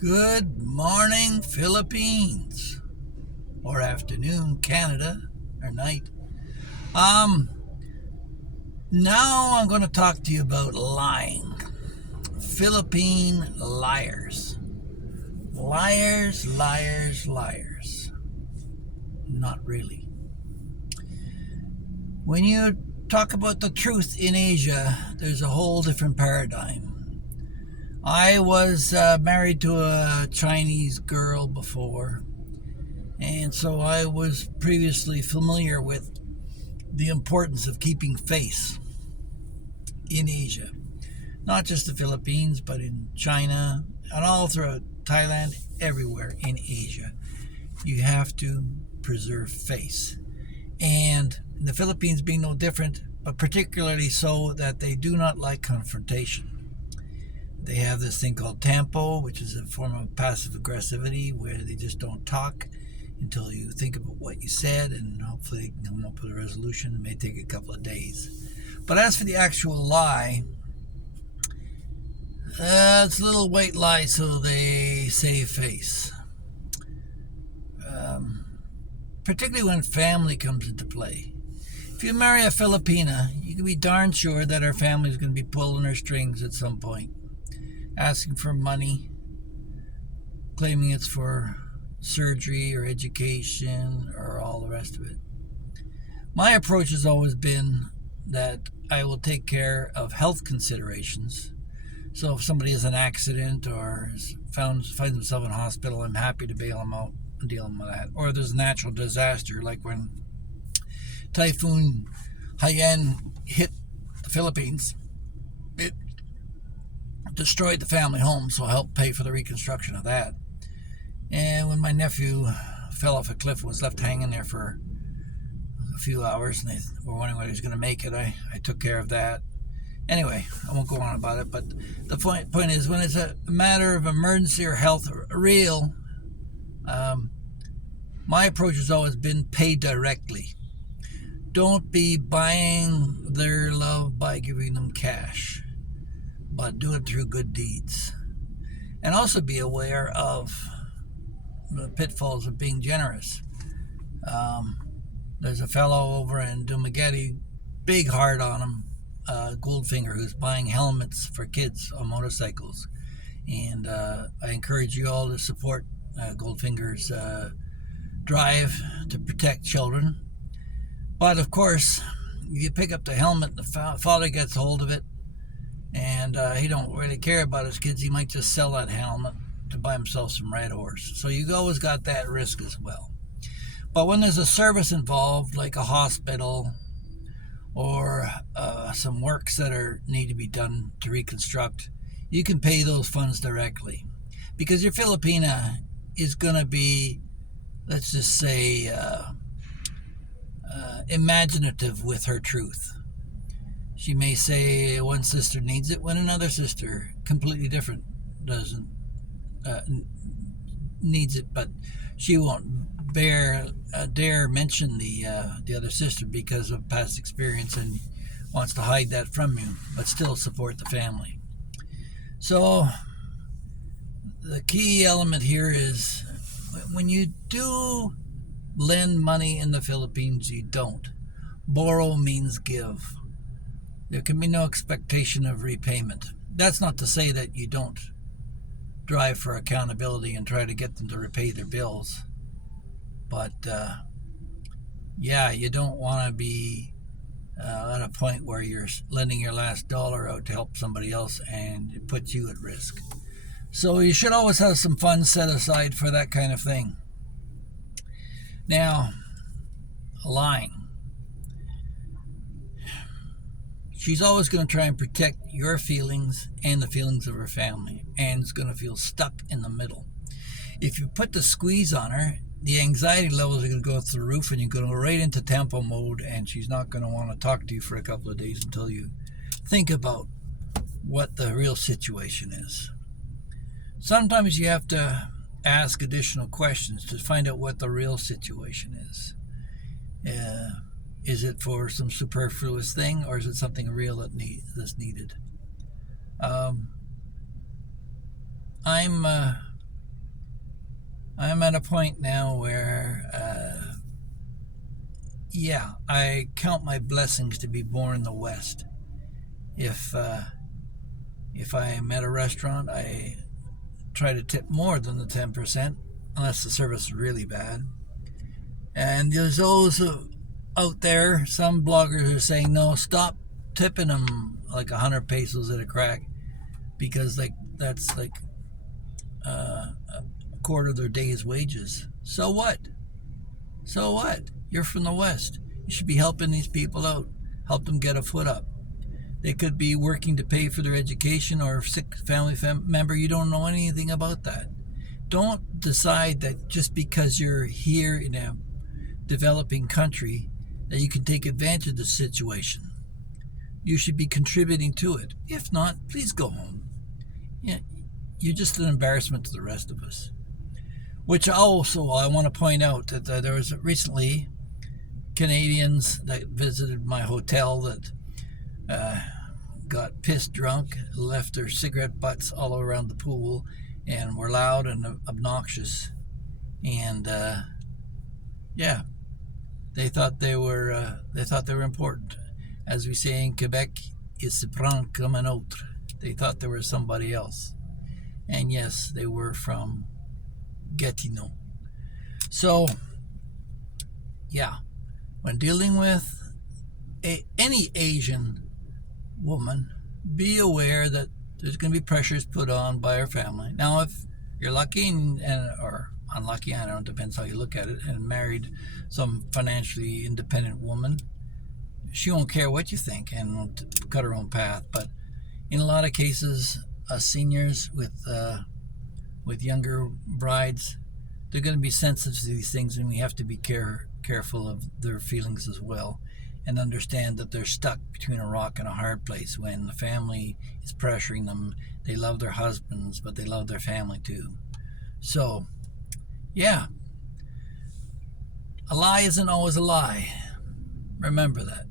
Good morning, Philippines, or afternoon, Canada, or night. Um, Now I'm going to talk to you about lying. Philippine liars. Liars, liars, liars. Not really. When you talk about the truth in Asia, there's a whole different paradigm. I was married to a Chinese girl before, and so I was previously familiar with the importance of keeping face in Asia. Not just the Philippines, but in China and all throughout Thailand, everywhere in Asia. You have to preserve face. And the Philippines being no different, but particularly so that they do not like confrontation. They have this thing called tampo, which is a form of passive aggressivity where they just don't talk until you think about what you said, and hopefully they can come up with a resolution. It may take a couple of days. But as for the actual lie, it's a little white lie, so they save face. Particularly when family comes into play. If you marry a Filipina, you can be darn sure that her family is going to be pulling her strings at some point, asking for money, claiming it's for surgery or education or all the rest of it. My approach has always been that I will take care of health considerations. So if somebody has an accident or finds himself in a hospital, I'm happy to bail them out and deal with that. Or if there's a natural disaster, like when Typhoon Haiyan hit the Philippines, it destroyed the family home, so I helped pay for the reconstruction of that. And when my nephew fell off a cliff and was left hanging there for a few hours, and they were wondering whether he was going to make it, I took care of that. Anyway, I won't go on about it, but the point is, when it's a matter of emergency or health or real, my approach has always been pay directly. Don't be buying their love by giving them cash, but do it through good deeds. And also be aware of the pitfalls of being generous. There's a fellow over in Dumaguete, big heart on him, Goldfinger, who's buying helmets for kids on motorcycles. And I encourage you all to support Goldfinger's drive to protect children. But of course, you pick up the helmet, the father gets hold of it, and he don't really care about his kids. He might just sell that helmet to buy himself some red horse. So you always got that risk as well. But when there's a service involved, like a hospital or some works that need to be done to reconstruct, you can pay those funds directly. Because your Filipina is going to be, let's just say, imaginative with her truth. She may say one sister needs it when another sister, completely different, doesn't needs it, but she won't dare mention the other sister because of past experience and wants to hide that from you, but still support the family. So the key element here is when you do lend money in the Philippines, you don't. Borrow means give. There can be no expectation of repayment. That's not to say that you don't drive for accountability and try to get them to repay their bills. But you don't want to be at a point where you're lending your last dollar out to help somebody else and it puts you at risk. So you should always have some funds set aside for that kind of thing. Now, lying. She's always going to try and protect your feelings and the feelings of her family, and is going to feel stuck in the middle. If you put the squeeze on her, the anxiety levels are going to go through the roof, and you're going to go right into tempo mode, and she's not going to want to talk to you for a couple of days until you think about what the real situation is. Sometimes you have to ask additional questions to find out what the real situation is. Is it for some superfluous thing, or is it something real that's needed? I'm I'm at a point now where, yeah, I count my blessings to be born in the West. If I am at a restaurant, I try to tip more than the 10%, unless the service is really bad. And there's those out there, some bloggers are saying, no, stop tipping them like 100 pesos at a crack, because that's like a quarter of their day's wages. So what? So what? You're from the West. You should be helping these people out. Help them get a foot up. They could be working to pay for their education or sick family member. You don't know anything about that. Don't decide that just because you're here in a developing country that you can take advantage of the situation. You should be contributing to it. If not, please go home. Yeah, you're just an embarrassment to the rest of us. Which also, I want to point out that there was recently Canadians that visited my hotel that got pissed drunk, left their cigarette butts all around the pool, and were loud and obnoxious. And yeah, they thought they were important. As we say in Quebec, ils se prennent comme un autre. They thought they were somebody else. And yes, they were from Gatineau. So, yeah, when dealing with any Asian woman, be aware that there's going to be pressures put on by her family. Now, if you're lucky or unlucky, I don't know, depends how you look at it, and married some financially independent woman, she won't care what you think and will cut her own path. But in a lot of cases, seniors with younger brides, they're going to be sensitive to these things, and we have to be careful of their feelings as well, and understand that they're stuck between a rock and a hard place when the family is pressuring them. They love their husbands, but they love their family too. So, yeah, a lie isn't always a lie. Remember that.